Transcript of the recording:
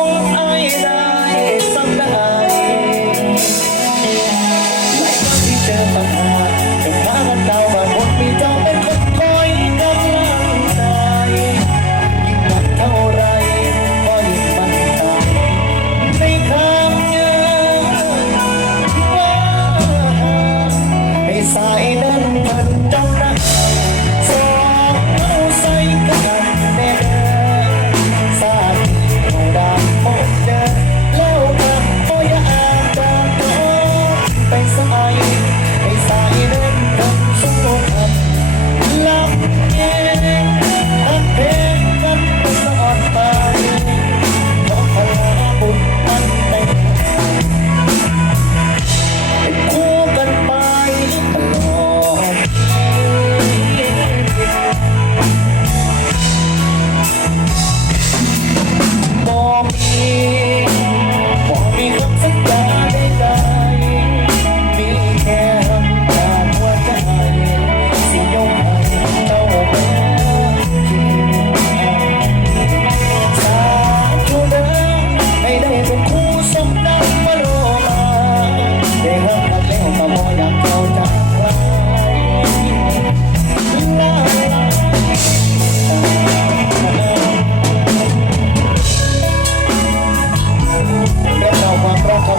I am. ความรักค